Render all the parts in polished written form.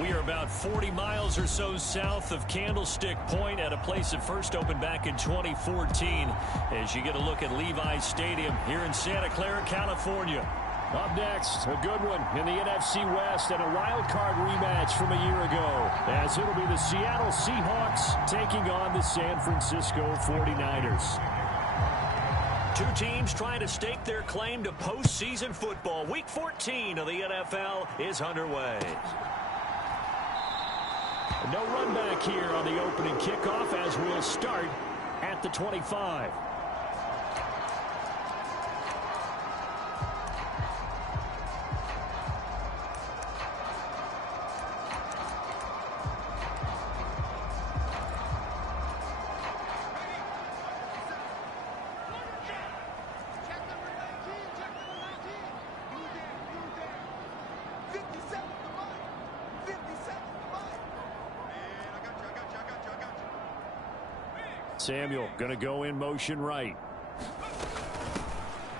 We are about 40 miles or so south of Candlestick Point at a place that first opened back in 2014 as you get a look at Levi's Stadium here in Santa Clara, California. Up next, a good one in the NFC West and a wild card rematch from a year ago, as it'll be the Seattle Seahawks taking on the San Francisco 49ers. Two teams trying to stake their claim to postseason football. Week 14 of the NFL is underway. No run back here on the opening kickoff as we'll start at the 25. Samuel going to go in motion right.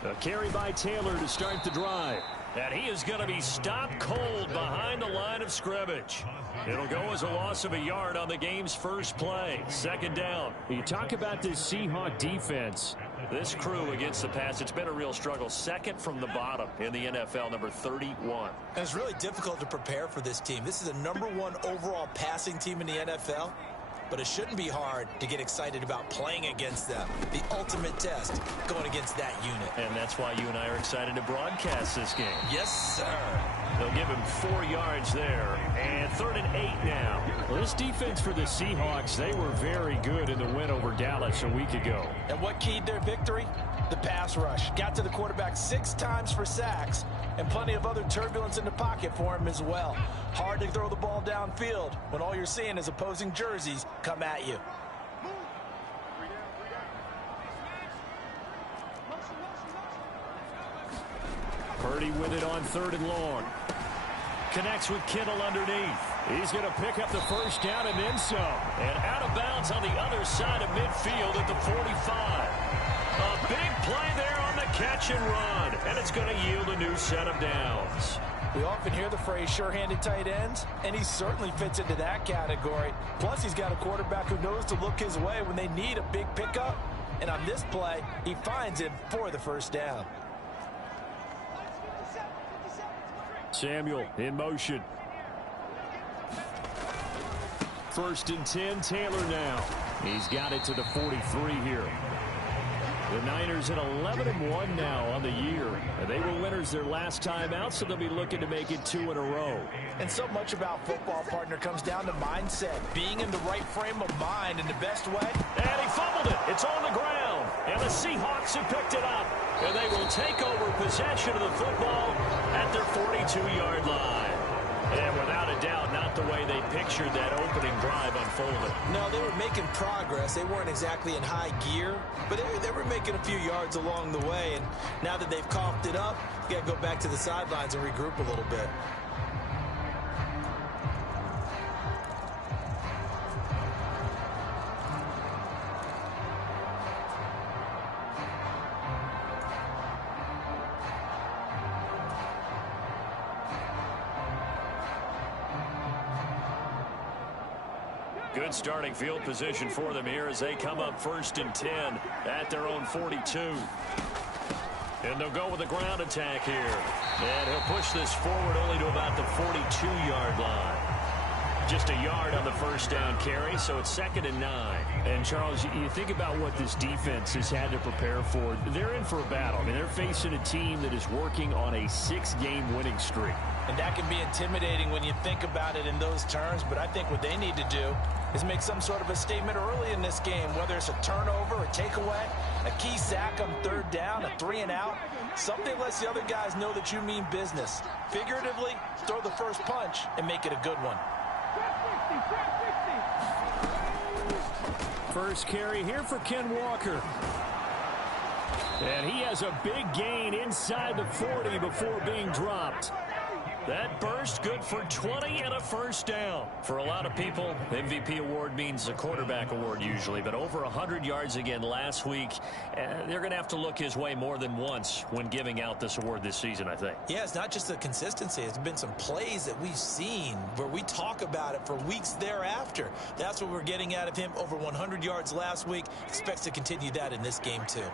A carry by Taylor to start the drive. And he is going to be stopped cold behind the line of scrimmage. It'll go as a loss of a yard on the game's first play. Second down. You talk about this Seahawk defense. This crew against the pass, it's been a real struggle. Second from the bottom in the NFL, number 31. And it's really difficult to prepare for this team. This is a #1 overall passing team in the NFL. But it shouldn't be hard to get excited about playing against them. The ultimate test going against that unit. And that's why you and I are excited to broadcast this game. Yes, sir. They'll give him 4 yards there. And 3rd and 8 now. Well, this defense for the Seahawks, they were very good in the win over Dallas a week ago. And what keyed their victory? The pass rush. Got to the quarterback 6 times for sacks. And plenty of other turbulence in the pocket for him as well. Hard to throw the ball downfield when all you're seeing is opposing jerseys come at you. Purdy with it on 3rd and long. Connects with Kittle underneath. He's going to pick up the first down and then some. And out of bounds on the other side of midfield at the 45. A big play there on the catch and run. And it's going to yield a new set of downs. We often hear the phrase sure-handed tight ends, and he certainly fits into that category. Plus, he's got a quarterback who knows to look his way when they need a big pickup. And on this play, he finds him for the first down. Samuel in motion. 1st and 10, Taylor now. He's got it to the 43 here. The Niners at 11-1 now on the year. They were winners their last time out, so they'll be looking to make it 2 in a row. And so much about football, partner, comes down to mindset. Being in the right frame of mind in the best way. And he fumbled it. It's on the ground. And the Seahawks have picked it up. And they will take over possession of the football at their 42-yard line. And without a doubt, not the way they pictured that opening drive unfolded. No, they were making progress. They weren't exactly in high gear, but they were making a few yards along the way. And now that they've coughed it up, you got to go back to the sidelines and regroup a little bit. Good starting field position for them here as they come up 1st and 10 at their own 42. And they'll go with a ground attack here. And he'll push this forward only to about the 42-yard line. Just a yard on the first down carry, so it's 2nd and 9. And, Charles, you think about what this defense has had to prepare for. They're in for a battle. I mean, they're facing a team that is working on a 6-game winning streak. And that can be intimidating when you think about it in those terms, but I think what they need to do is make some sort of a statement early in this game, whether it's a turnover, a takeaway, a key sack on 3rd down, a 3-and-out, something lets the other guys know that you mean business. Figuratively, throw the first punch and make it a good one. First carry here for Ken Walker. And he has a big gain inside the 40 before being dropped. That burst good for 20 and a first down. For a lot of people, MVP award means a quarterback award usually, but over 100 yards again last week. They're going to have to look his way more than once when giving out this award this season, I think. Yeah, it's not just the consistency. It's been some plays that we've seen where we talk about it for weeks thereafter. That's what we're getting out of him. Over 100 yards last week. Expects to continue that in this game, too.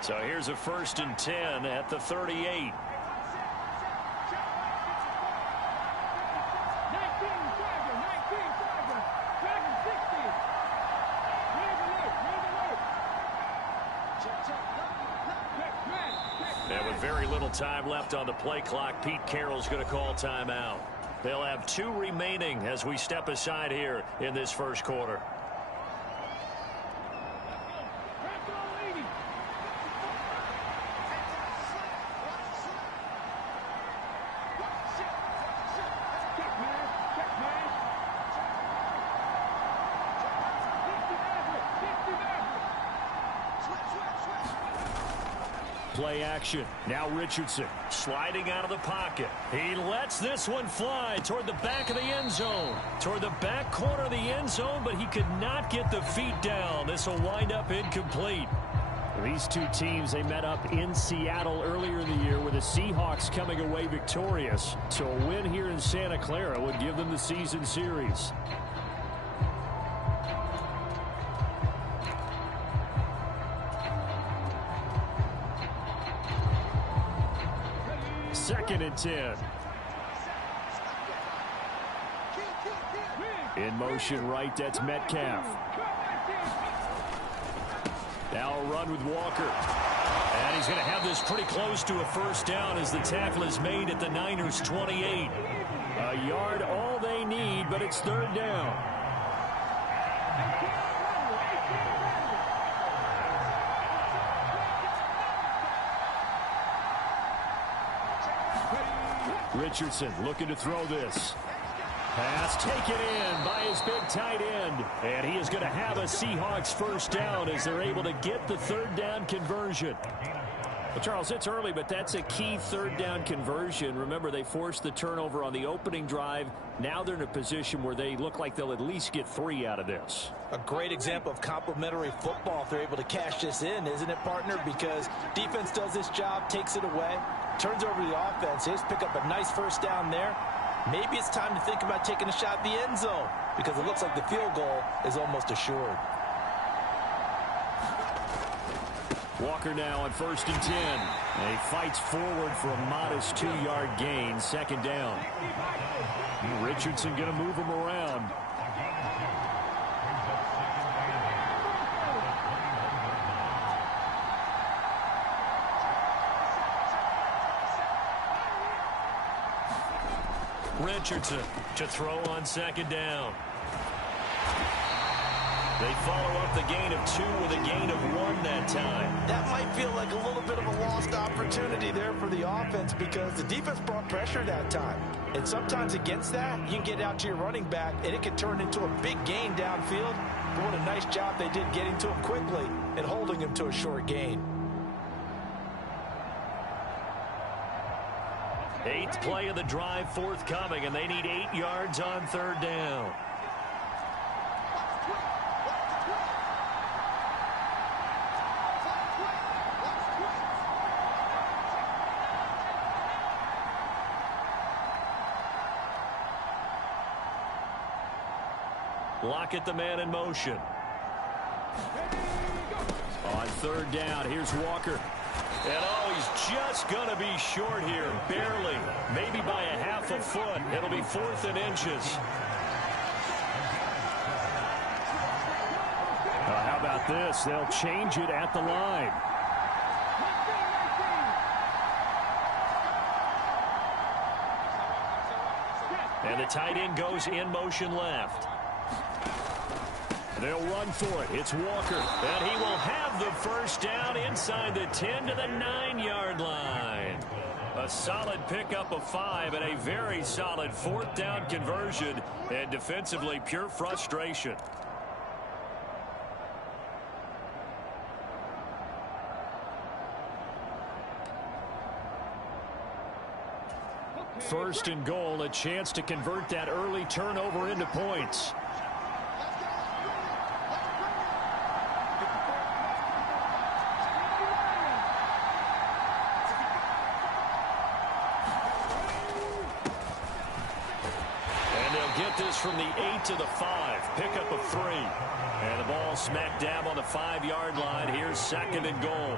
So here's a 1st and 10 at the 38. And with very little time left on the play clock, Pete Carroll's going to call timeout. They'll have 2 remaining as we step aside here in this first quarter. Play action. Now Richardson Sliding out of the pocket. He lets this one fly toward the back of the end zone. Toward the back corner of the end zone, but he could not get the feet down. This will wind up incomplete. These two teams, they met up in Seattle earlier in the year with the Seahawks coming away victorious. So a win here in Santa Clara would give them the season series. Second and 10. In motion right, that's Metcalf. Now a run with Walker. And he's going to have this pretty close to a first down as the tackle is made at the Niners' 28. A yard all they need, but it's 3rd down. Richardson looking to throw this. Pass taken in by his big tight end. And he is going to have a Seahawks first down as they're able to get the 3rd down conversion. Well, Charles, it's early, but that's a key 3rd down conversion. Remember, they forced the turnover on the opening drive. Now they're in a position where they look like they'll at least get 3 out of this. A great example of complementary football if they're able to cash this in, isn't it, partner? Because defense does this job, takes it away, turns over the offense. They just pick up a nice first down there. Maybe it's time to think about taking a shot at the end zone because it looks like the field goal is almost assured. Walker now on 1st and 10. And he fights forward for a modest 2-yard gain. 2nd down. Richardson going to move him around. Richardson to throw on 2nd down. They follow up the gain of 2 with a gain of 1 that time. That might feel like a little bit of a lost opportunity there for the offense because the defense brought pressure that time. And sometimes against that, you can get out to your running back, and it can turn into a big gain downfield. But what a nice job they did getting to him quickly and holding him to a short gain. 8th play of the drive forthcoming, and they need 8 yards on 3rd down. Lockett, the man in motion. On 3rd down, here's Walker. And he's just going to be short here, barely, maybe by a half a foot. It'll be 4th and inches. How about this? They'll change it at the line. And the tight end goes in motion left. They'll run for it. It's Walker. And he will have the first down inside the 10 to the 9-yard line. A solid pickup of 5 and a very solid 4th down conversion. And defensively, pure frustration. 1st and goal, a chance to convert that early turnover into points. And they'll get this from the 8 to the 5. Pickup of 3. And the ball smack dab on the 5-yard line. Here's 2nd and goal.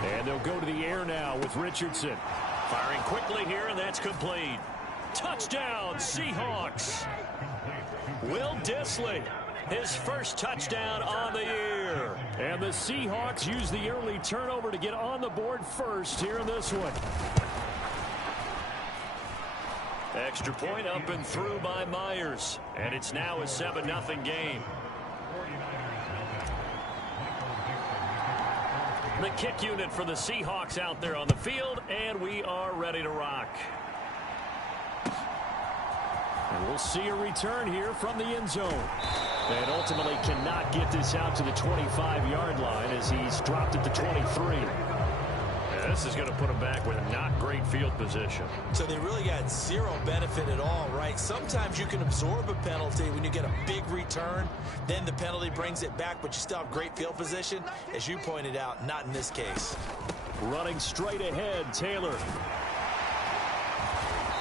And they'll go to the air now with Richardson. Firing quickly here, and that's complete. Touchdown, Seahawks. Will Dissly, his first touchdown on the year. And the Seahawks use the early turnover to get on the board first here in this one. Extra point up and through by Myers. And it's now a 7-0 game. The kick unit for the Seahawks out there on the field, and we are ready to rock. And we'll see a return here from the end zone. And ultimately cannot get this out to the 25-yard line as he's dropped at the 23. Yeah, this is going to put him back with not great field position. So they really got zero benefit at all, right? Sometimes you can absorb a penalty when you get a big return. Then the penalty brings it back, but you still have great field position. As you pointed out, not in this case. Running straight ahead, Taylor.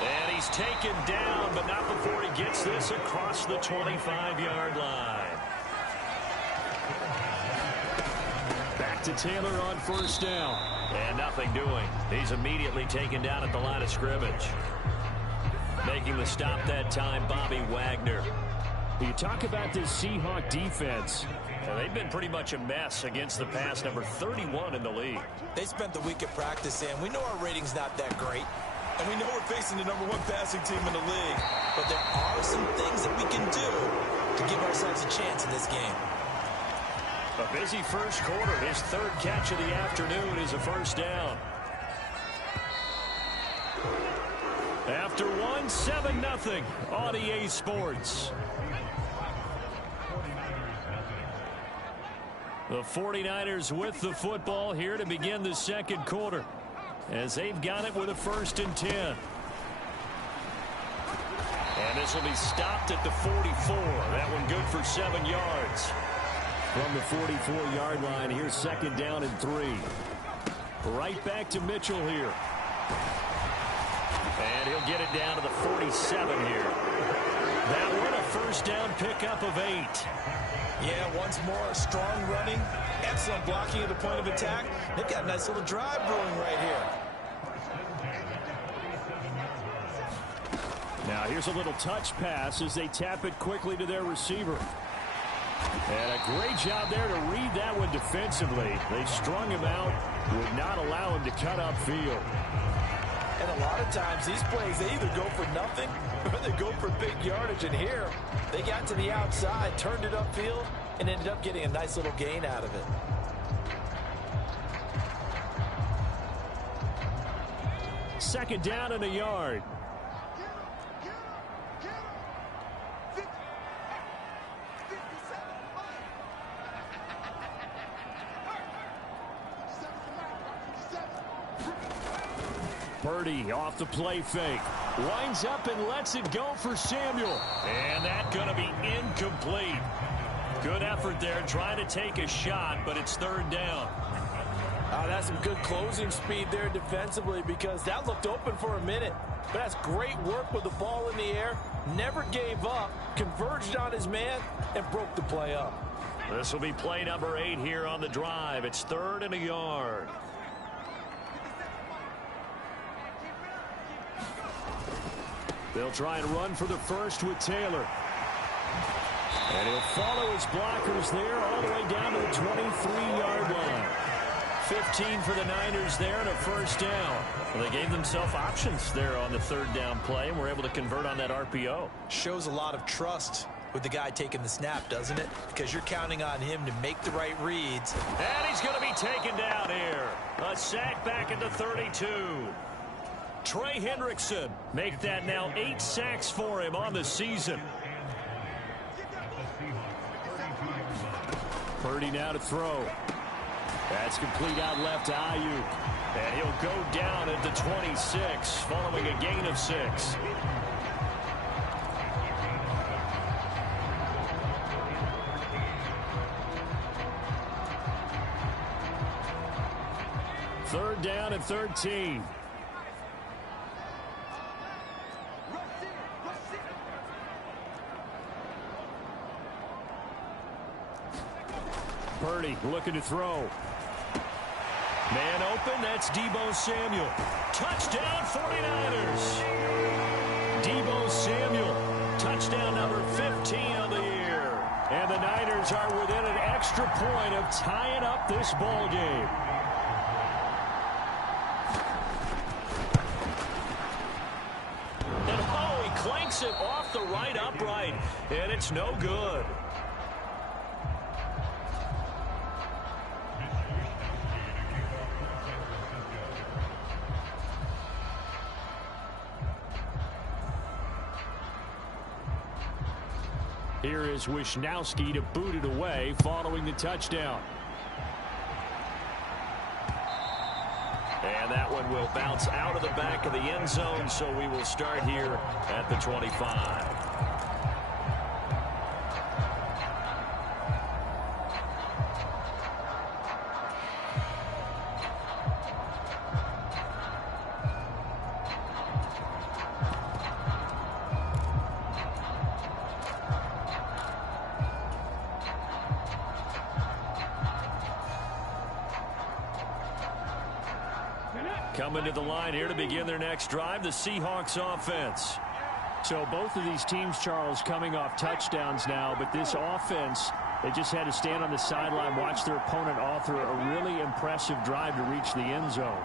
And he's taken down, but not before he gets this across the 25-yard line. Back to Taylor on 1st down. And nothing doing. He's immediately taken down at the line of scrimmage. Making the stop that time, Bobby Wagner. You talk about this Seahawk defense. They've been pretty much a mess against the pass, number 31 in the league. They spent the week at practice, and we know our rating's not that great. And we know we're facing the #1 passing team in the league. But there are some things that we can do to give ourselves a chance in this game. A busy first quarter. His 3rd catch of the afternoon is a 1st down. After 7-0 on EA Sports. The 49ers with the football here to begin the 2nd quarter, as they've got it with a 1st and 10. And this will be stopped at the 44. That one good for 7 yards. From the 44-yard line, here's 2nd down and 3. Right back to Mitchell here. And he'll get it down to the 47 here. That one a 1st down pickup of 8. Yeah, once more, strong running, excellent blocking at the point of attack. They've got a nice little drive brewing right here. Now here's a little touch pass as they tap it quickly to their receiver. And a great job there to read that one defensively. They strung him out, would not allow him to cut upfield. And a lot of times these plays, they either go for nothing or they go for big yardage. And here, they got to the outside, turned it upfield, and ended up getting a nice little gain out of it. Second down and a yard. Purdy off the play fake. Winds up and lets it go for Samuel. And that's going to be incomplete. Good effort there trying to take a shot, but it's 3rd down. That's some good closing speed there defensively, because that looked open for a minute. But that's great work with the ball in the air. Never gave up, converged on his man, and broke the play up. This will be play number 8 here on the drive. It's 3rd and a yard. They'll try and run for the first with Taylor. And he'll follow his blockers there all the way down to the 23-yard line. 15 for the Niners there and a 1st down. Well, they gave themselves options there on the 3rd down play and were able to convert on that RPO. Shows a lot of trust with the guy taking the snap, doesn't it? Because you're counting on him to make the right reads. And he's going to be taken down here. A sack back at the 32. Trey Hendrickson make that now 8 sacks for him on the season. Purdy now to throw. That's complete out left to Ayuk. And he'll go down at the 26 following a gain of 6. Third down and 13. Purdy looking to throw. Man open, that's Deebo Samuel. Touchdown 49ers. Deebo Samuel, touchdown number 15 of the year. And the Niners are within an extra point of tying up this ball game. And oh, he clanks it off the right upright, and it's no good. Here is Wisnowski to boot it away following the touchdown. And that one will bounce out of the back of the end zone, so we will start here at the 25. Coming to the line here to begin their next drive, the Seahawks offense. So both of these teams, Charles, coming off touchdowns now, but this offense, they just had to stand on the sideline, watch their opponent author a really impressive drive to reach the end zone.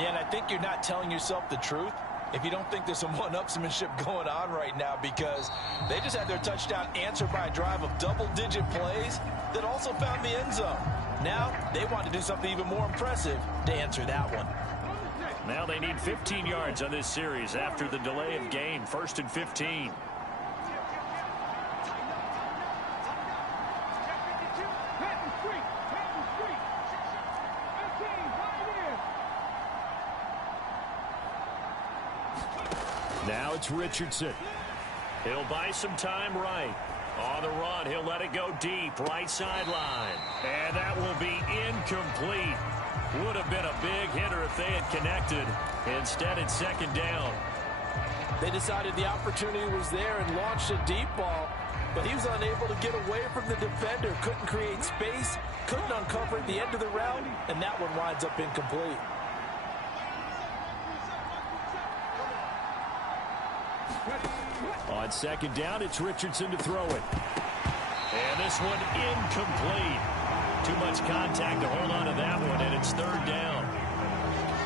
Yeah, and I think you're not telling yourself the truth if you don't think there's some one-upsmanship going on right now, because they just had their touchdown answered by a drive of double-digit plays that also found the end zone. Now they want to do something even more impressive to answer that one. Now they need 15 yards on this series after the delay of game. 1st and 15. Now it's Richardson. He'll buy some time right. On the run, he'll let it go deep, right sideline. And that will be incomplete. Would have been a big hitter if they had connected. Instead, it's 2nd down. They decided the opportunity was there and launched a deep ball, but he was unable to get away from the defender, couldn't create space, couldn't uncover at the end of the route, and that one winds up incomplete. On 2nd down, it's Richardson to throw it. And this one incomplete. Too much contact to hold on to that one, and it's 3rd down.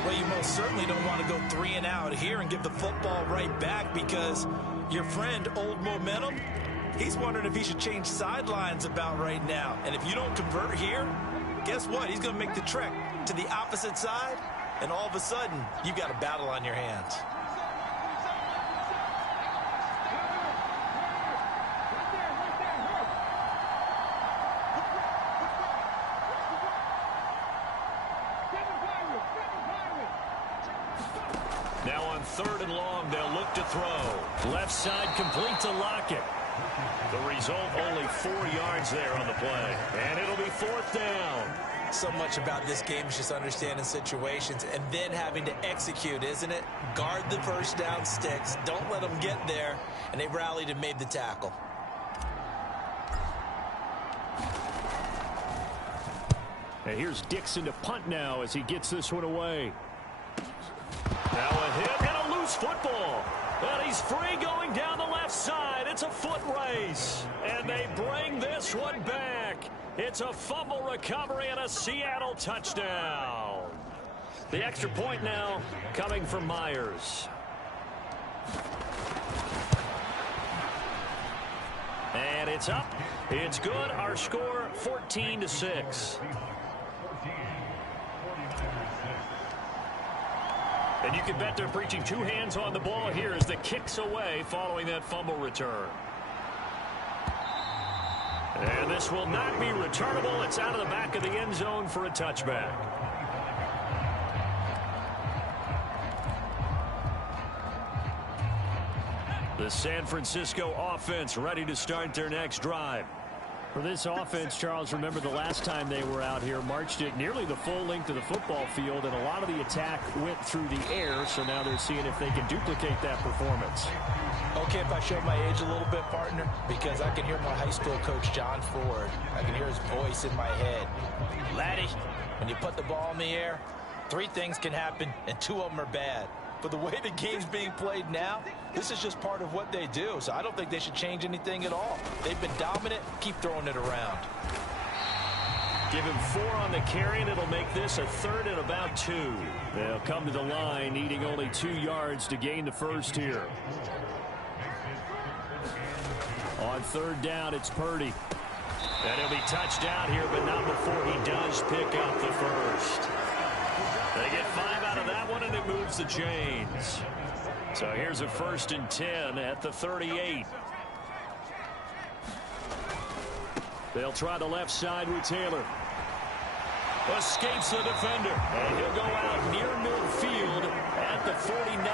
Well, you most certainly don't want to go 3 and out here and give the football right back, because your friend, Old Momentum, he's wondering if he should change sidelines about right now. And if you don't convert here, guess what? He's going to make the trek to the opposite side, and all of a sudden, you've got a battle on your hands. Now on 3rd and long, they'll look to throw. Left side complete to Lockett. The result, only 4 yards there on the play. And it'll be 4th down. So much about this game is just understanding situations and then having to execute, isn't it? Guard the first down sticks. Don't let them get there. And they rallied and made the tackle. And here's Dixon to punt now as he gets this one away. Now a hit and a loose football. But he's free going down the left side. It's a foot race. And they bring this one back. It's a fumble recovery and a Seattle touchdown. The extra point now coming from Myers. And it's up. It's good. Our score 14-6. And you can bet they're preaching 2 hands on the ball here as the kick's away following that fumble return. And this will not be returnable. It's out of the back of the end zone for a touchback. The San Francisco offense ready to start their next drive. For this offense, Charles, remember the last time they were out here, marched it nearly the full length of the football field, and a lot of the attack went through the air, so now they're seeing if they can duplicate that performance. Okay, if I show my age a little bit, partner, because I can hear my high school coach, John Ford. I can hear his voice in my head. Laddie, when you put the ball in the air, 3 things can happen, and 2 of them are bad. But the way the game's being played now, this is just part of what they do. So I don't think they should change anything at all. They've been dominant. Keep throwing it around. Give him 4 on the carry, and it'll make this a 3rd and about 2. They'll come to the line, needing only 2 yards to gain the first here. On 3rd down, it's Purdy. And he'll be touched out here, but not before he does pick up the first. They get 5 out of that one, and it moves the chains. So here's a 1st and 10 at the 38. They'll try the left side with Taylor. Escapes the defender, and he'll go out near midfield at the 49.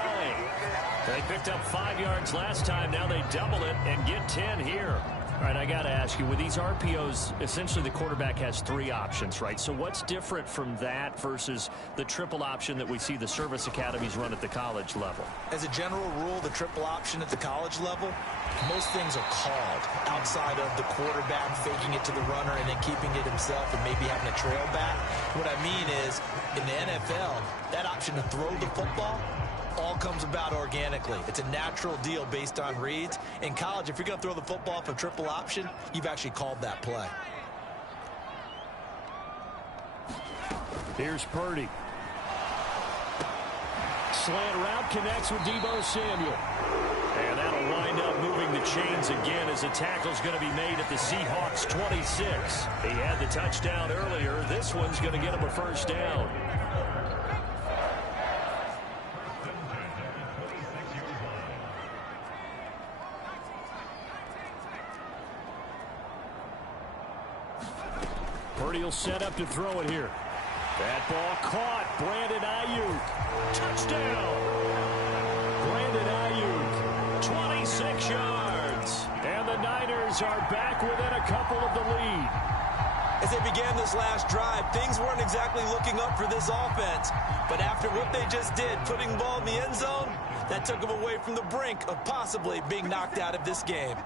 They picked up 5 yards last time. Now they double it and get 10 here. All right, I got to ask you, with these RPOs, essentially the quarterback has 3 options, right? So what's different from that versus the triple option that we see the service academies run at the college level? As a general rule, the triple option at the college level, most things are called outside of the quarterback faking it to the runner and then keeping it himself and maybe having a trail back. What I mean is, in the NFL, that option to throw the football all comes about organically. It's a natural deal based on reads. In college, if you're going to throw the football off a triple option, you've actually called that play. Here's Purdy. Slant route connects with Deebo Samuel. And that'll wind up moving the chains again as a tackle's going to be made at the Seahawks 26. He had the touchdown earlier. This one's going to get him a 1st down. Purdy will set up to throw it here. That ball caught. Brandon Ayuk. Touchdown. Brandon Ayuk. 26 yards. And the Niners are back within a couple of the lead. As they began this last drive, things weren't exactly looking up for this offense. But after what they just did, putting the ball in the end zone, that took them away from the brink of possibly being knocked out of this game.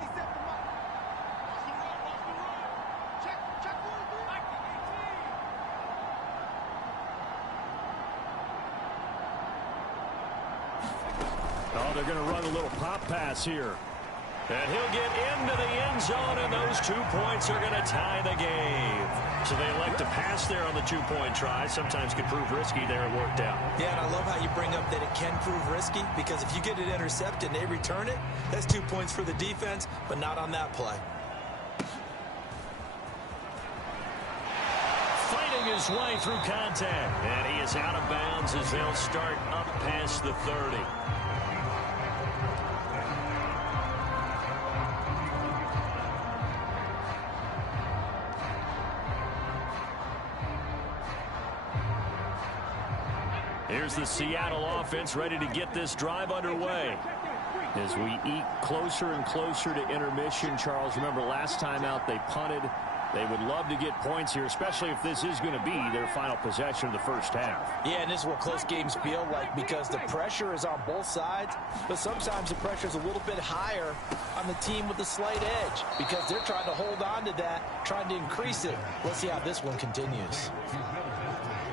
Oh, they're going to run a little pop pass here. And he'll get into the end zone, and those 2 points are going to tie the game. So they elect to pass there on the 2-point try. Sometimes can prove risky. There it worked out. Yeah, and I love how you bring up that it can prove risky, because if you get it intercepted and they return it, that's 2 points for the defense, but not on that play. Fighting his way through contact. And he is out of bounds as they'll start up past the 30. Here's the Seattle offense ready to get this drive underway. As we eat closer and closer to intermission, Charles, remember last time out they punted. They would love to get points here, especially if this is going to be their final possession of the first half. Yeah, and this is what close games feel like, because the pressure is on both sides, but sometimes the pressure is a little bit higher on the team with the slight edge, because they're trying to hold on to that, trying to increase it. Let's see how this one continues.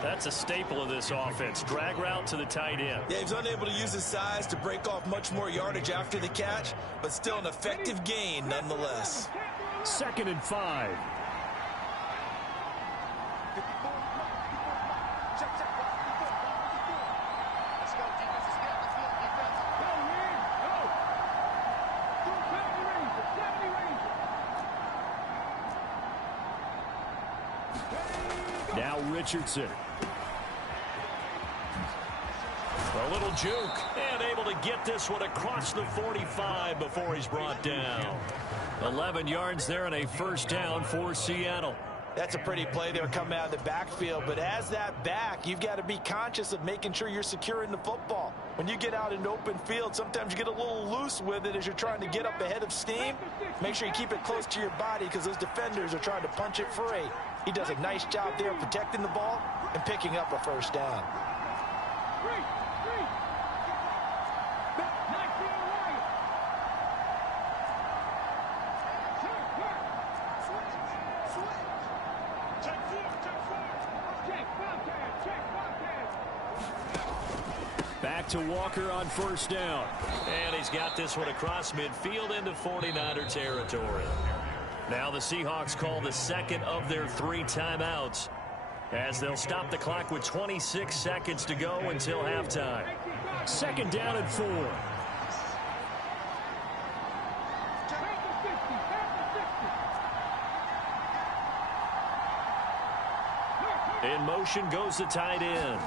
That's a staple of this offense. Drag route to the tight end. Yeah, he's unable to use his size to break off much more yardage after the catch, but still an effective gain nonetheless. 2nd and 5. Now Richardson. A little juke, and able to get this one across the 45 before he's brought down. 11 yards there and a first down for Seattle. That's a pretty play there coming out of the backfield, but as that back, you've got to be conscious of making sure you're securing the football. When you get out in open field, sometimes you get a little loose with it as you're trying to get up ahead of steam. Make sure you keep it close to your body because those defenders are trying to punch it free. He does a nice job there protecting the ball and picking up a first down. Back to Walker on first down. And he's got this one across midfield into 49er territory. Now the Seahawks call the second of their 3 timeouts as they'll stop the clock with 26 seconds to go until halftime. Second down and 4. In motion goes the tight end.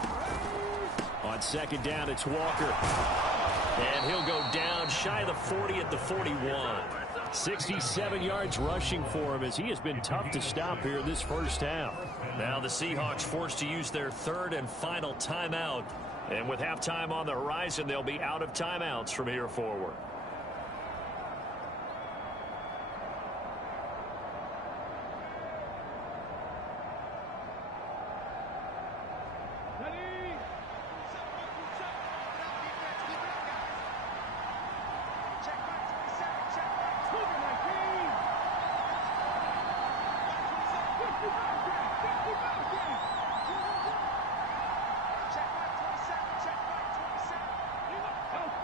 On second down, it's Walker. And he'll go down shy of the 40 at the 41. 67 yards rushing for him as he has been tough to stop here this first half. Now the Seahawks forced to use their 3rd and final timeout. And with halftime on the horizon, they'll be out of timeouts from here forward.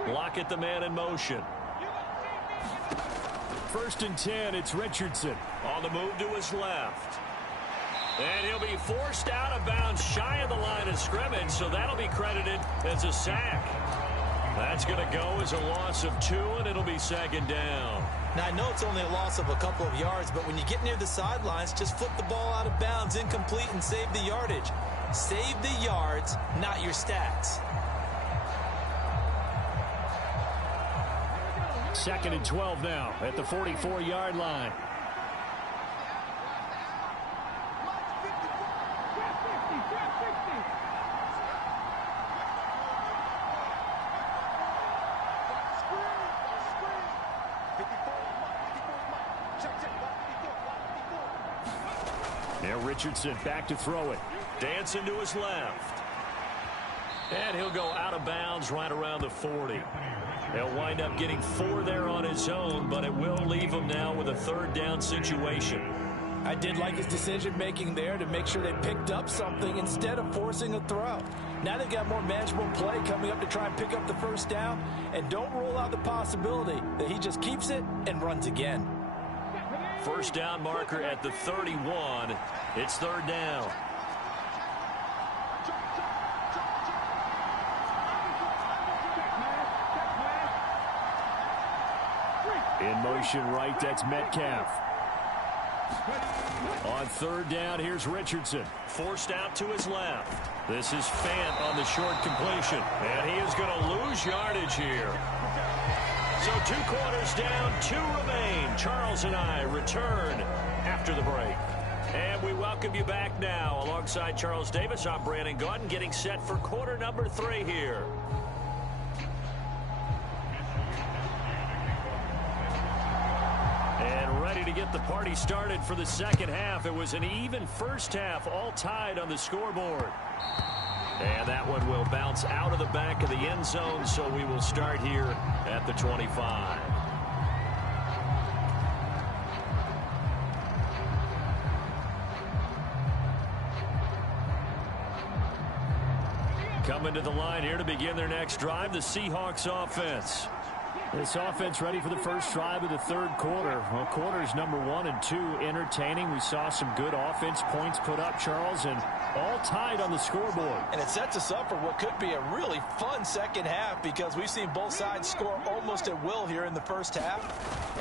Lock at the man in motion. First and 10, it's Richardson. On the move to his left. And he'll be forced out of bounds shy of the line of scrimmage, so that'll be credited as a sack. That's going to go as a loss of 2, and it'll be second down. Now, I know it's only a loss of a couple of yards, but when you get near the sidelines, just flip the ball out of bounds, incomplete, and save the yardage. Save the yards, not your stats. Second and 12 now at the 44-yard line. Now Richardson back to throw it. Dancing to his left. And he'll go out of bounds right around the 40. He'll wind up getting 4 there on his own, but it will leave him now with a 3rd down situation. I did like his decision-making there to make sure they picked up something instead of forcing a throw. Now they've got more manageable play coming up to try and pick up the first down, and don't rule out the possibility that he just keeps it and runs again. First down marker at the 31. It's 3rd down. In motion right, that's Metcalf. On 3rd down, here's Richardson. Forced out to his left. This is Fant on the short completion. And he is going to lose yardage here. So 2 quarters down, 2 remain. Charles and I return after the break. And we welcome you back now. Alongside Charles Davis, I'm Brandon Gaudin, getting set for quarter number 3 here. And ready to get the party started for the second half. It was an even first half, all tied on the scoreboard. And that one will bounce out of the back of the end zone, so we will start here at the 25. Coming to the line here to begin their next drive, the Seahawks offense. This offense ready for the first drive of the 3rd quarter. Well, quarters number 1 and 2 entertaining. We saw some good offense points put up, Charles, and all tied on the scoreboard. And it sets us up for what could be a really fun second half because we've seen both sides score almost at will here in the first half.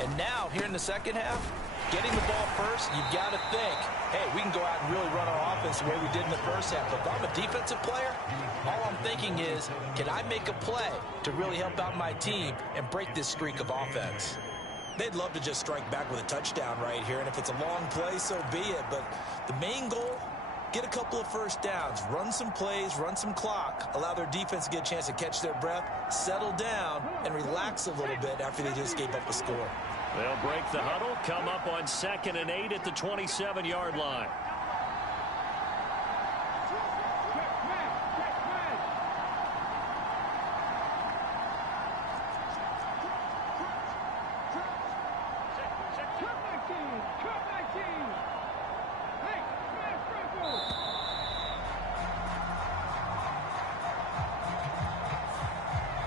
And now, here in the second half, getting the ball first, you've got to think, hey, we can go out and really run our offense the way we did in the first half. But if I'm a defensive player, all I'm thinking is, can I make a play to really help out my team and break this streak of offense? They'd love to just strike back with a touchdown right here, and if it's a long play, so be it. But the main goal, get a couple of first downs, run some plays, run some clock, allow their defense to get a chance to catch their breath, settle down, and relax a little bit after they just gave up a score. They'll break the huddle, come up on 2nd and 8 at the 27-yard line.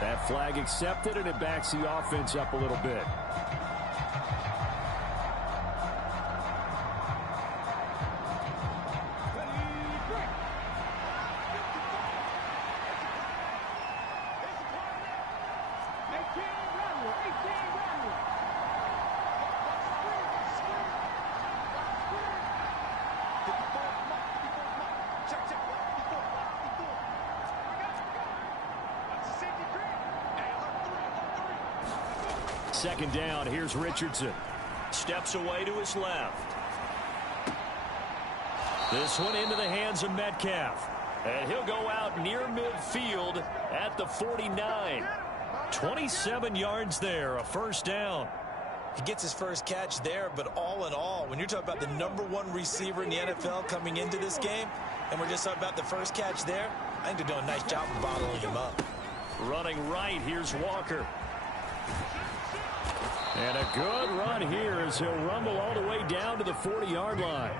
That flag accepted, and it backs the offense up a little bit. Second down, here's Richardson. Steps away to his left. This one into the hands of Metcalf. And he'll go out near midfield at the 49. 27 yards there, a first down. He gets his first catch there, but all in all, when you're talking about the #1 receiver in the NFL coming into this game, and we're just talking about the first catch there, I think they're doing a nice job of bottling him up. Running right, here's Walker. And a good run here as he'll rumble all the way down to the 40-yard line.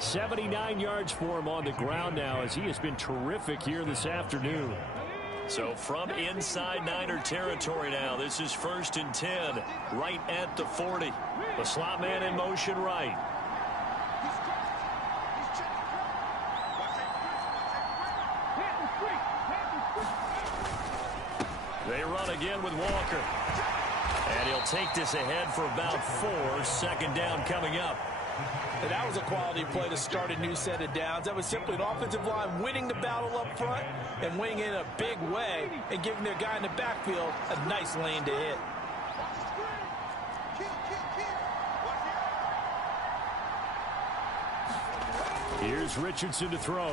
79 yards for him on the ground now as he has been terrific here this afternoon. So from inside Niner territory now, this is 1st and 10, right at the 40. The slot man in motion right. They run again with Walker. And he'll take this ahead for about 4. 2nd down coming up. And that was a quality play to start a new set of downs. That was simply an offensive line winning the battle up front and winning in a big way and giving their guy in the backfield a nice lane to hit. Here's Richardson to throw.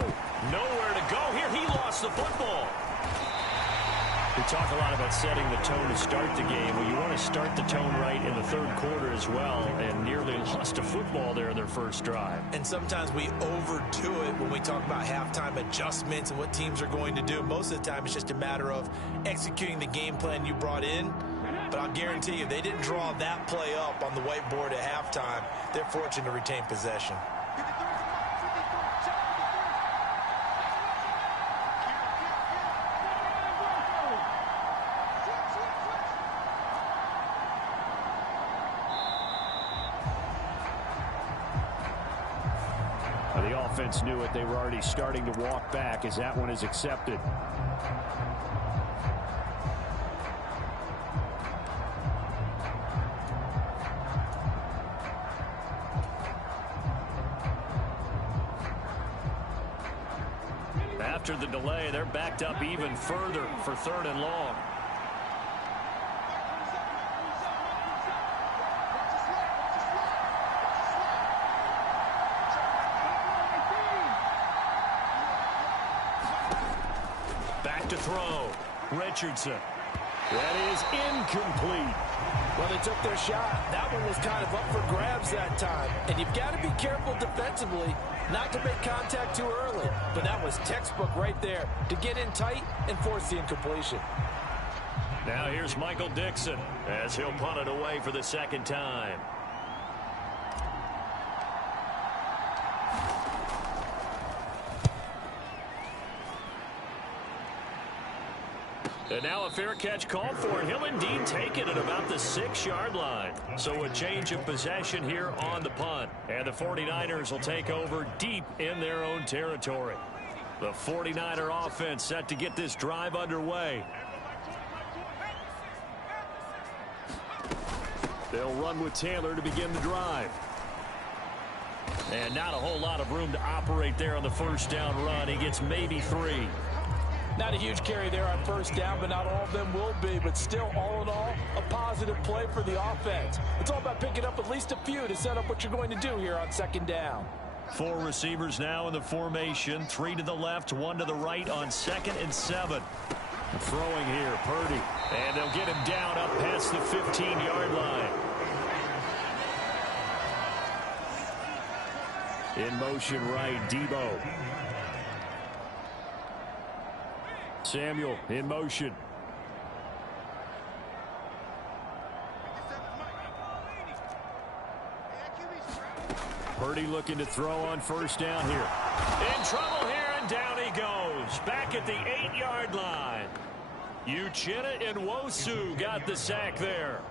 Nowhere to go here. He lost the football. We talk a lot about setting the tone to start the game. Well, you want to start the tone right in the 3rd quarter as well, and nearly lost a football there in their first drive. And sometimes we overdo it when we talk about halftime adjustments and what teams are going to do. Most of the time, it's just a matter of executing the game plan you brought in. But I'll guarantee you, if they didn't draw that play up on the whiteboard at halftime, they're fortunate to retain possession. The offense knew it. They were already starting to walk back as that one is accepted. After the delay, they're backed up even further for 3rd and long. Back to throw. Richardson. That is incomplete. Well, they took their shot. That one was kind of up for grabs that time. And you've got to be careful defensively not to make contact too early. But that was textbook right there to get in tight and force the incompletion. Now here's Michael Dixon as he'll punt it away for the 2nd time. And now a fair catch called for, and he'll indeed take it at about the 6-yard line. So a change of possession here on the punt. And the 49ers will take over deep in their own territory. The 49er offense set to get this drive underway. They'll run with Taylor to begin the drive. And not a whole lot of room to operate there on the 1st down run. He gets maybe 3. Not a huge carry there on first down, but not all of them will be. But still, all in all, a positive play for the offense. It's all about picking up at least a few to set up what you're going to do here on second down. 4 receivers now in the formation. 3 to the left, 1 to the right on 2nd and 7. Throwing here, Purdy. And they'll get him down up past the 15-yard line. In motion right, Debo. Samuel in motion. Purdy looking to throw on first down here. In trouble here, and down he goes. Back at the 8-yard line. Uchenna Nwosu got the sack there.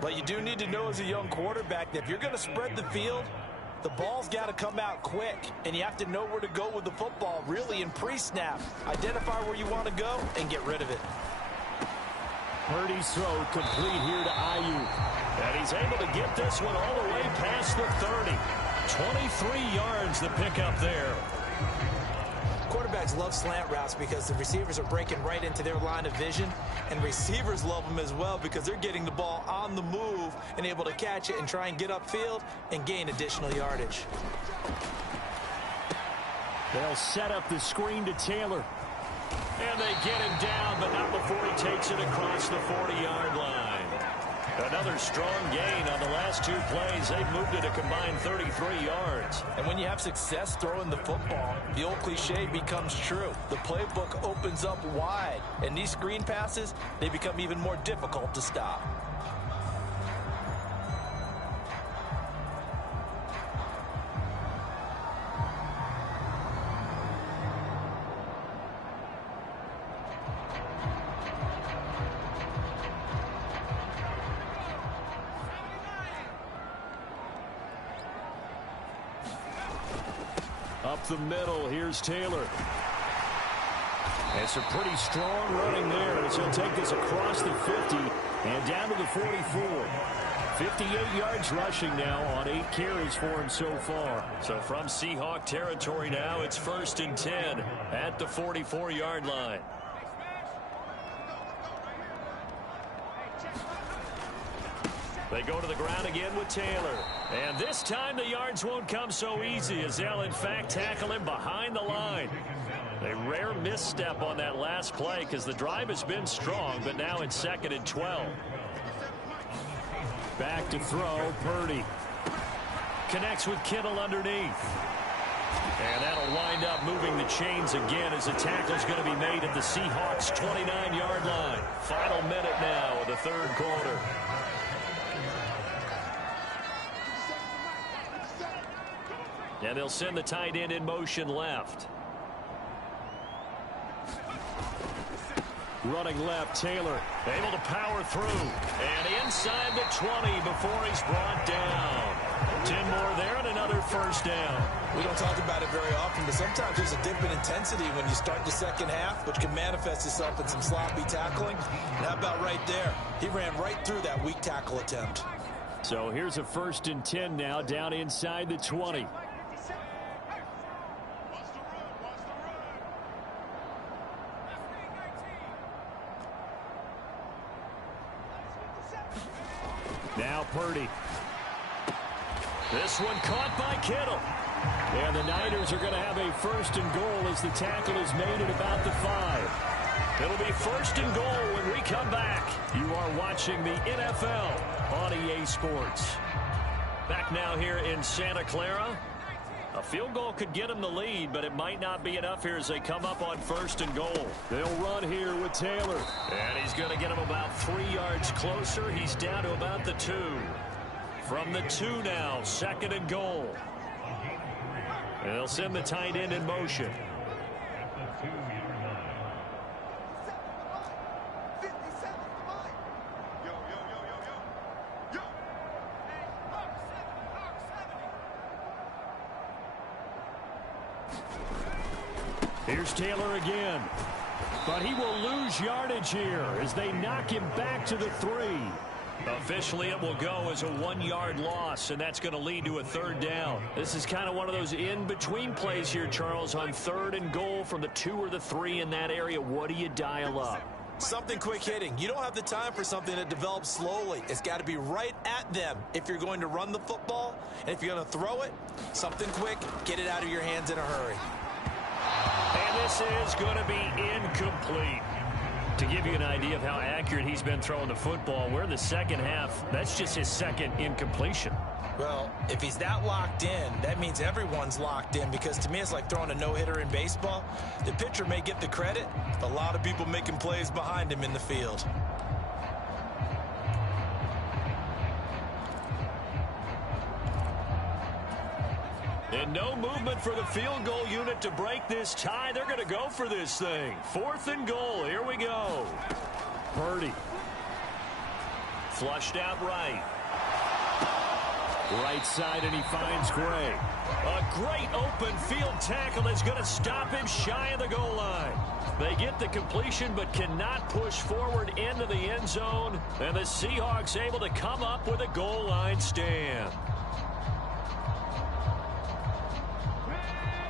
But you do need to know as a young quarterback that if you're going to spread the field, the ball's got to come out quick, and you have to know where to go with the football, really in pre-snap. Identify where you want to go and get rid of it. Purdy's throw complete here to Ayuk. And he's able to get this one all the way past the 30. 23 yards the pickup there. Quarterbacks love slant routes because the receivers are breaking right into their line of vision, and receivers love them as well because they're getting the ball on the move and able to catch it and try and get upfield and gain additional yardage. They'll set up the screen to Taylor. And they get him down, but not before he takes it across the 40-yard line. Another strong gain on the last 2 plays. They've moved it a combined 33 yards. And when you have success throwing the football, the old cliche becomes true. The playbook opens up wide, and these screen passes, they become even more difficult to stop. Up the middle, here's Taylor. And some pretty strong running there as he'll take this across the 50 and down to the 44. 58 yards rushing now on 8 carries for him so far. So from Seahawk territory now, it's 1st and 10 at the 44-yard line. They go to the ground again with Taylor. And this time the yards won't come so easy as they'll, in fact, tackle him behind the line. A rare misstep on that last play because the drive has been strong, but now it's 2nd and 12. Back to throw, Purdy. Connects with Kittle underneath. And that'll wind up moving the chains again as the tackle's going to be made at the Seahawks' 29-yard line. Final minute now of the 3rd quarter. And they'll send the tight end in motion left. Running left, Taylor. Able to power through. And inside the 20 before he's brought down. 10 more there and another 1st down. We don't talk about it very often, but sometimes there's a dip in intensity when you start the second half, which can manifest itself in some sloppy tackling. And how about right there? He ran right through that weak tackle attempt. So here's a 1st and 10 now down inside the 20. Now Purdy. This one caught by Kittle. And the Niners are going to have a 1st and goal as the tackle is made at about the 5. It'll be 1st and goal when we come back. You are watching the NFL on EA Sports. Back now here in Santa Clara. A field goal could get them the lead, but it might not be enough here as they come up on 1st and goal. They'll run here with Taylor. And he's going to get him about 3 yards closer. He's down to about the 2. From the 2 now, 2nd and goal. And they'll send the tight end in motion. Here's Taylor again. But he will lose yardage here as they knock him back to the 3. Officially, it will go as a 1-yard loss, and that's going to lead to a 3rd down. This is kind of one of those in-between plays here, Charles, on 3rd and goal from the 2 or the 3 in that area. What do you dial up? Something quick hitting. You don't have the time for something that develops slowly. It's got to be right at them if you're going to run the football. And if you're going to throw it, something quick, get it out of your hands in a hurry. And this is going to be incomplete. To give you an idea of how accurate he's been throwing the football, we're in the second half. That's just his 2nd incompletion. Well, if he's that locked in, that means everyone's locked in, because to me it's like throwing a no-hitter in baseball. The pitcher may get the credit, but a lot of people making plays behind him in the field. And no movement for the field goal unit to break this tie. They're going to go for this thing. 4th and goal. Here we go. Purdy. Flushed out right. Right side, and he finds Gray. A great open field tackle that's going to stop him shy of the goal line. They get the completion but cannot push forward into the end zone. And the Seahawks able to come up with a goal line stand.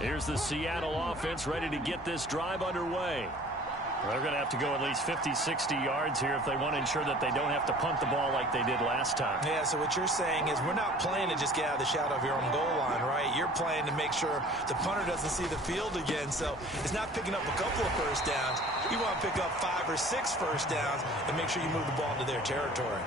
Here's the Seattle offense ready to get this drive underway. They're going to have to go at least 50, 60 yards here if they want to ensure that they don't have to punt the ball like they did last time. Yeah, so what you're saying is we're not playing to just get out of the shadow of your own goal line, right? You're playing to make sure the punter doesn't see the field again. So it's not picking up a couple of first downs. You want to pick up 5 or 6 first downs and make sure you move the ball into their territory.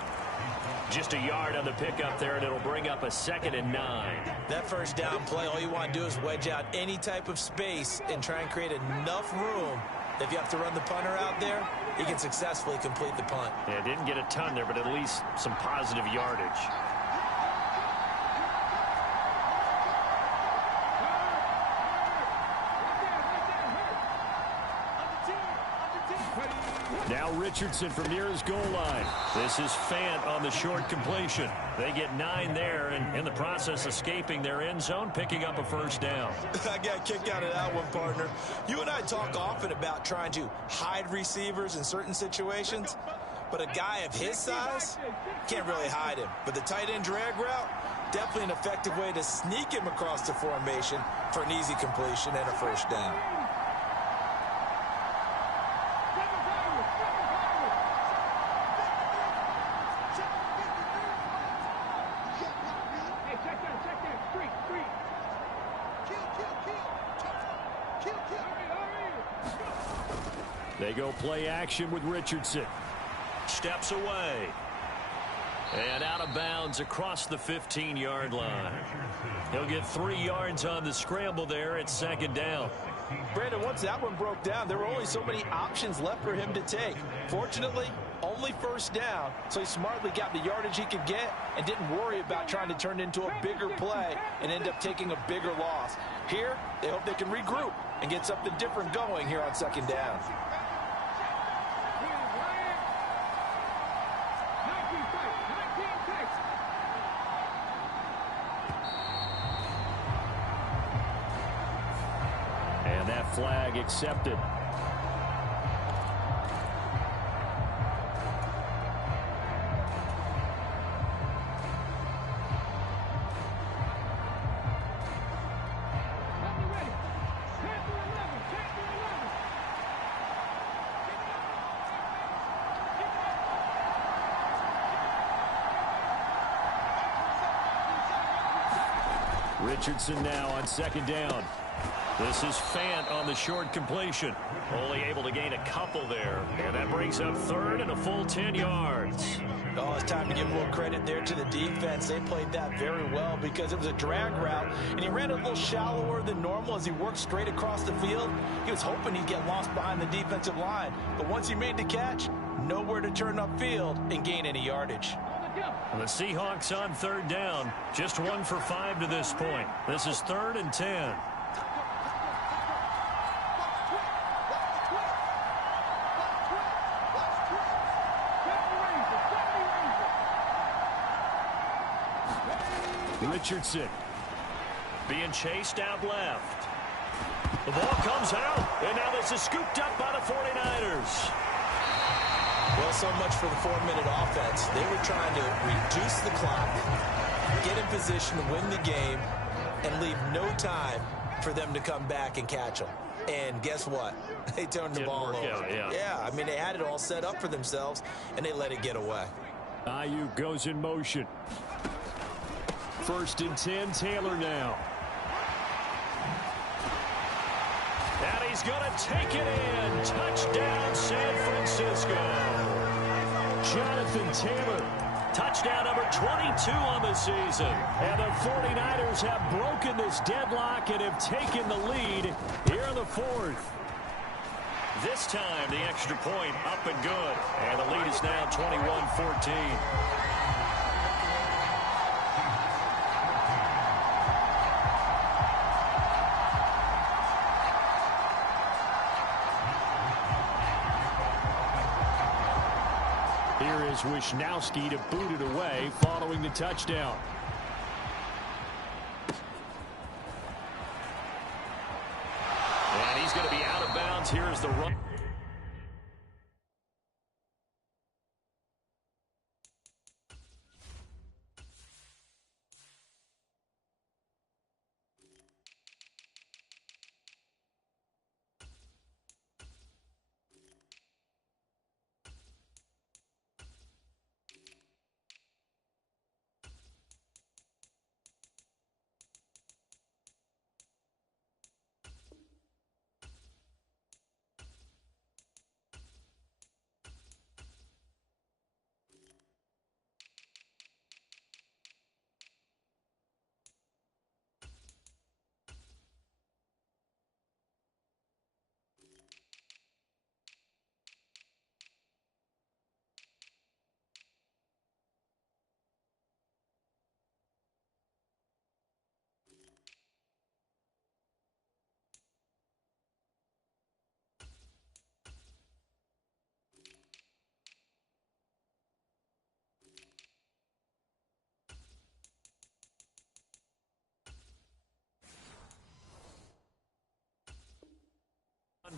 Just a yard on the pickup there, and it'll bring up a 2nd and 9. That first down play, all you want to do is wedge out any type of space and try and create enough room that if you have to run the punter out there, he can successfully complete the punt. Yeah, didn't get a ton there, but at least some positive yardage. Now Richardson from near his goal line. This is Fant on the short completion. They get 9 there, and in the process escaping their end zone, picking up a first down. I got a kick out of that one, partner. You and I talk often about trying to hide receivers in certain situations, but a guy of his size can't really hide him. But the tight end drag route, definitely an effective way to sneak him across the formation for an easy completion and a first down. They go play action with Richardson. Steps away. And out of bounds across the 15-yard line. He'll get 3 yards on the scramble there at 2nd down. Brandon, once that one broke down, there were only so many options left for him to take. Fortunately, only first down, so he smartly got the yardage he could get and didn't worry about trying to turn it into a bigger play and end up taking a bigger loss. Here, they hope they can regroup and get something different going here on 2nd down. And that flag accepted. Richardson now on 2nd down. This is Fant on the short completion. Only able to gain a couple there. And that brings up 3rd and a full 10 yards. Oh, it's time to give a little credit there to the defense. They played that very well because it was a drag route, and he ran a little shallower than normal as he worked straight across the field. He was hoping he'd get lost behind the defensive line. But once he made the catch, nowhere to turn upfield and gain any yardage. And the Seahawks on 3rd down. Just 1 for 5 to this point. This is 3rd and 10. Richardson being chased out left. The ball comes out, and now this is scooped up by the 49ers. Well, so much for the 4-minute offense. They were trying to reduce the clock, get in position to win the game, and leave no time for them to come back and catch them. And guess what? They turned the ball over. Yeah, I mean, they had it all set up for themselves, and they let it get away. Ayuk goes in motion. 1st and 10, Taylor now. And he's going to take it in. Touchdown, San Francisco. Jonathan Taylor. Touchdown number 22 on the season. And the 49ers have broken this deadlock and have taken the lead here in the 4th. This time, the extra point up and good. And the lead is now 21-14. Here is Wisnowski to boot it away following the touchdown. And he's going to be out of bounds. Here is the run.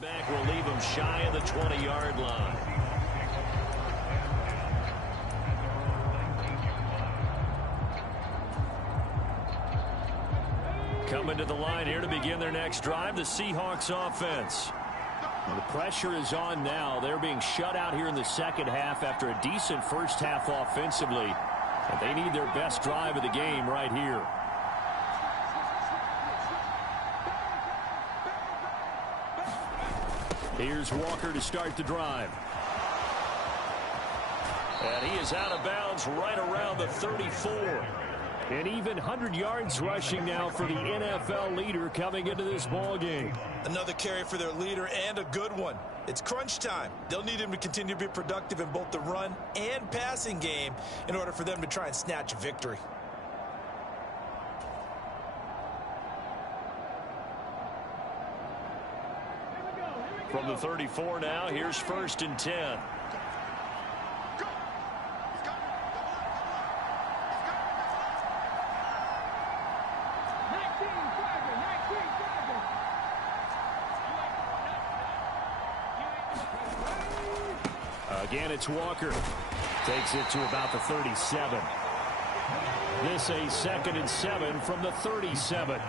Back will leave him shy of the 20-yard line. Coming to the line here to begin their next drive, the Seahawks offense. The pressure is on now. They're being shut out here in the second half after a decent first half offensively. And they need their best drive of the game right here. Here's Walker to start the drive. And he is out of bounds right around the 34. And even 100 yards rushing now for the NFL leader coming into this ball game. Another carry for their leader and a good one. It's crunch time. They'll need him to continue to be productive in both the run and passing game in order for them to try and snatch a victory. From the 34 now, here's 1st and 10. Again, it's Walker. Takes it to about the 37. This a 2nd and 7 from the 37.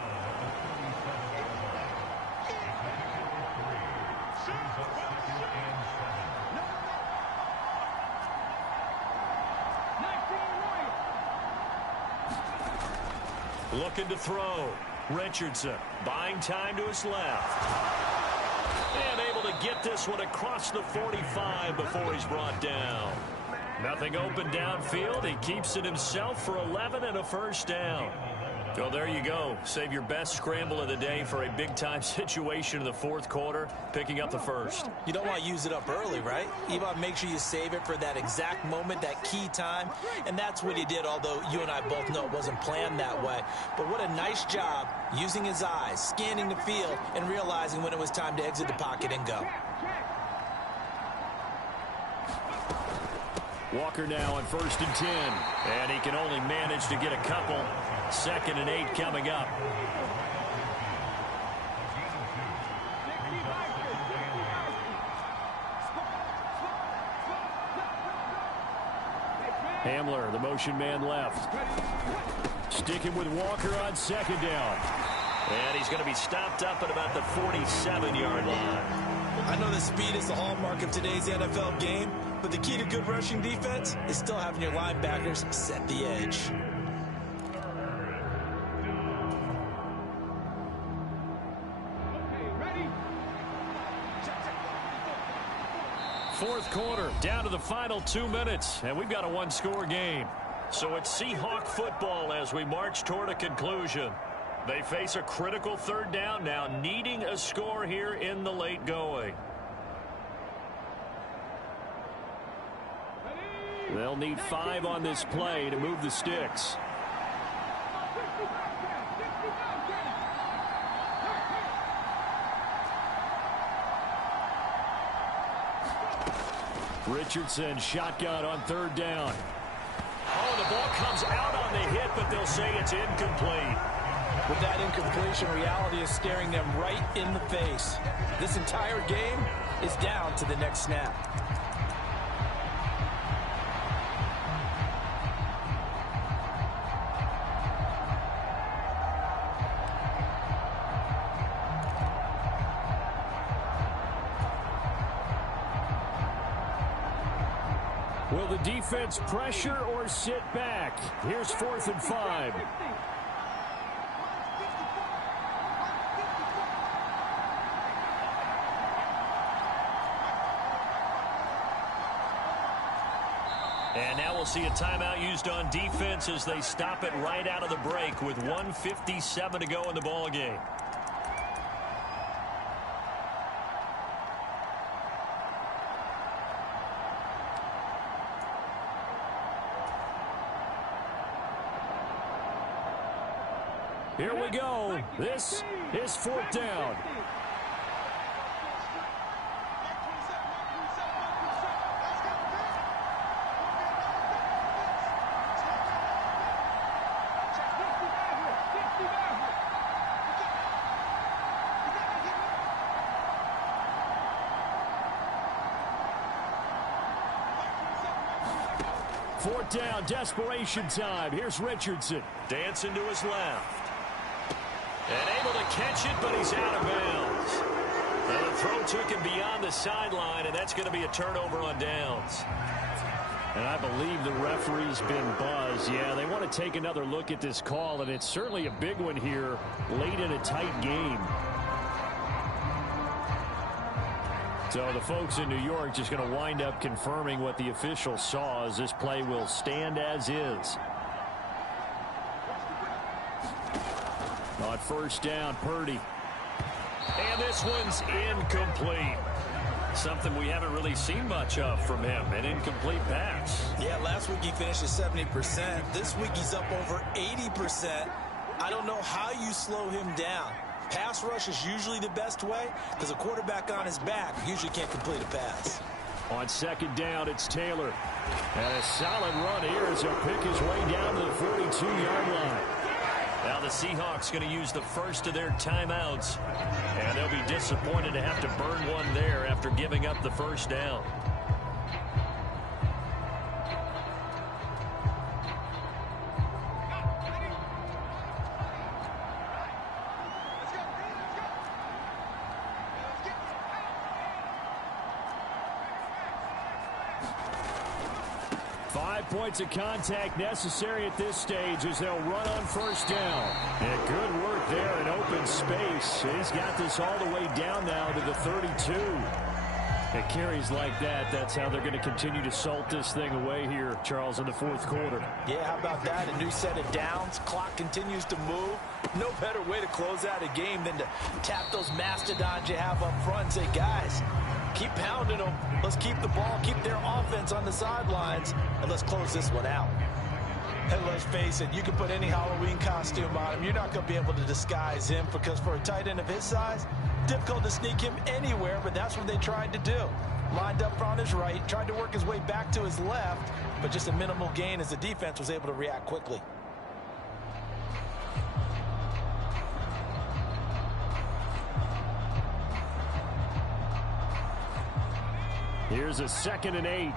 Looking to throw. Richardson buying time to his left. And able to get this one across the 45 before he's brought down. Nothing open downfield. He keeps it himself for 11 and a first down. Well, there you go. Save your best scramble of the day for a big-time situation in the 4th quarter, picking up the first. You don't want to use it up early, right? You want to make sure you save it for that exact moment, that key time, and that's what he did, although you and I both know it wasn't planned that way. But what a nice job using his eyes, scanning the field, and realizing when it was time to exit the pocket and go. Walker now on 1st and 10. And he can only manage to get a couple. 2nd and 8 coming up. Hamler, the motion man left. Sticking with Walker on second down. And he's going to be stopped up at about the 47-yard line. I know that speed is the hallmark of today's NFL game, but the key to good rushing defense is still having your linebackers set the edge. Fourth quarter, down to the final 2 minutes, and we've got a one-score game. So it's Seahawk football as we march toward a conclusion. They face a critical third down now, needing a score here in the late going. They'll need 5 on this play to move the sticks. Richardson shotgun on third down. Oh, the ball comes out on the hit, but they'll say it's incomplete. With that incompletion, reality is staring them right in the face. This entire game is down to the next snap. Will the defense pressure or sit back? Here's 4th and 5. And now we'll see a timeout used on defense as they stop it right out of the break with 1:57 to go in the ball game. Here we go. This is 4th down. Fourth down, desperation time. Here's Richardson. Dancing to his left. And able to catch it, but he's out of bounds. And the throw took him beyond the sideline, and that's going to be a turnover on downs. And I believe the referee's been buzzed. Yeah, they want to take another look at this call, and it's certainly a big one here late in a tight game. So the folks in New York just going to wind up confirming what the official saw as this play will stand as is. On first down, Purdy. And this one's incomplete. Something we haven't really seen much of from him, an incomplete pass. Yeah, last week he finished at 70%. This week he's up over 80%. I don't know how you slow him down. Pass rush is usually the best way because a quarterback on his back usually can't complete a pass. On second down, it's Taylor. And a solid run here as he'll pick his way down to the 42-yard line. Now the Seahawks going to use the first of their timeouts, and they'll be disappointed to have to burn one there after giving up the first down. Points of contact necessary at this stage as they'll run on first down. And good work there in open space. He's got this all the way down now to the 32. At carries like that, that's how they're going to continue to salt this thing away here, Charles, in the fourth quarter. Yeah, how about that? A new set of downs. Clock continues to move. No better way to close out a game than to tap those mastodons you have up front and say, guys, keep pounding them. Let's keep the ball, keep their offense on the sidelines, and let's close this one out. And let's face it, you can put any Halloween costume on him. You're not going to be able to disguise him because for a tight end of his size, difficult to sneak him anywhere, but that's what they tried to do. Lined up on his right, tried to work his way back to his left, but just a minimal gain as the defense was able to react quickly. Here's a 2nd and 8.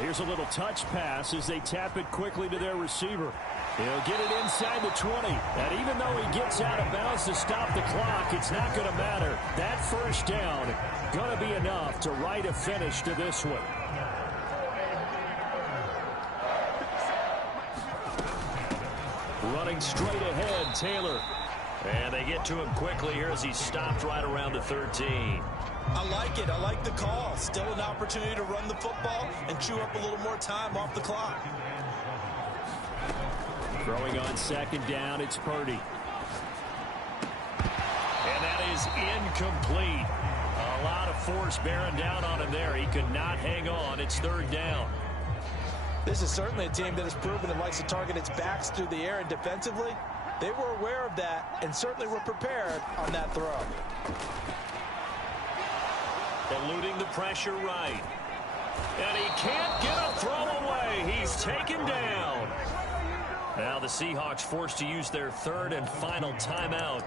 Here's a little touch pass as they tap it quickly to their receiver. He'll get it inside the 20. And even though he gets out of bounds to stop the clock, it's not going to matter. That first down going to be enough to write a finish to this one. Running straight ahead, Taylor. And they get to him quickly here as he stopped right around the 13. I like it. I like the call. Still an opportunity to run the football and chew up a little more time off the clock. Throwing on second down, it's Purdy. And that is incomplete. A lot of force bearing down on him there. He could not hang on. It's third down. This is certainly a team that has proven it likes to target its backs through the air, and defensively, they were aware of that and certainly were prepared on that throw. Eluding the pressure right. And he can't get a throw away. He's taken down. Now the Seahawks forced to use their third and final timeout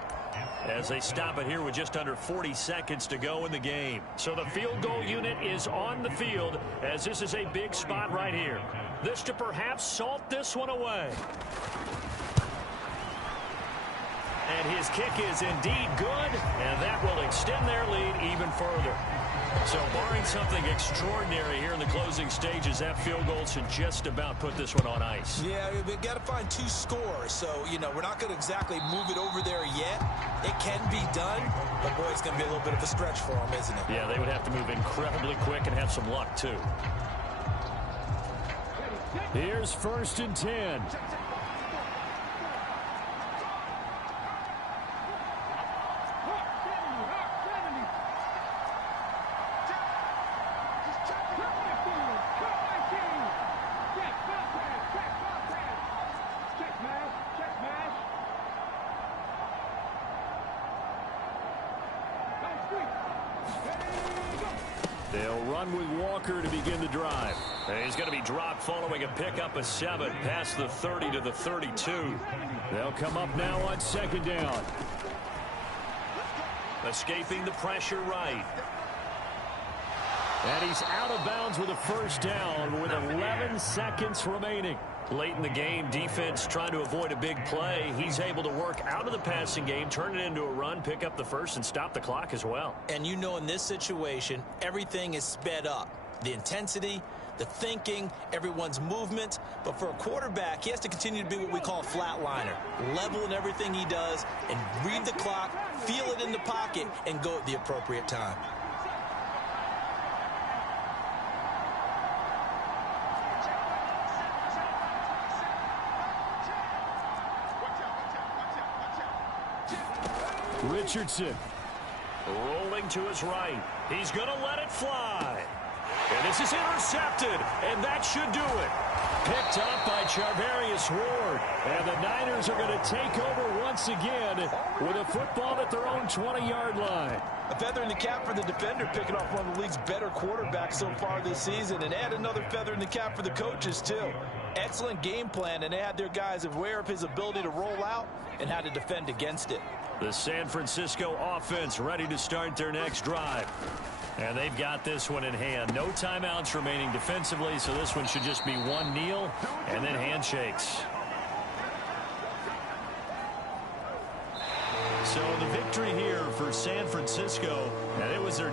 as they stop it here with just under 40 seconds to go in the game. So the field goal unit is on the field as this is a big spot right here. This to perhaps salt this one away. And his kick is indeed good, and that will extend their lead even further. So barring something extraordinary here in the closing stages, that field goal should just about put this one on ice. Yeah, we've got to find 2 scores. So, you know, we're not going to exactly move it over there yet. It can be done, but boy, it's going to be a little bit of a stretch for them, isn't it? Yeah, they would have to move incredibly quick and have some luck, too. Here's 1st and 10. They'll run with Walker to begin the drive. And he's going to be dropped following a pickup of 7 past the 30 to the 32. They'll come up now on 2nd down. Escaping the pressure right. And he's out of bounds with a 1st down with 11 seconds remaining. Late in the game, defense trying to avoid a big play. He's able to work out of the passing game, turn it into a run, pick up the first, and stop the clock as well. And you know, in this situation, everything is sped up. The intensity, the thinking, everyone's movement. But for a quarterback, he has to continue to be what we call a flatliner. Level in everything he does and read the clock, feel it in the pocket, and go at the appropriate time. Richardson. Rolling to his right. He's going to let it fly. And this is intercepted, and that should do it. Picked up by Charvarius Ward. And the Niners are going to take over once again with a football at their own 20-yard line. A feather in the cap for the defender, picking off one of the league's better quarterbacks so far this season, and add another feather in the cap for the coaches, too. Excellent game plan, and they had their guys aware of his ability to roll out and how to defend against it. The San Francisco offense ready to start their next drive. And they've got this one in hand. No timeouts remaining defensively, so this one should just be one kneel and then handshakes. So the victory here for San Francisco, and it was their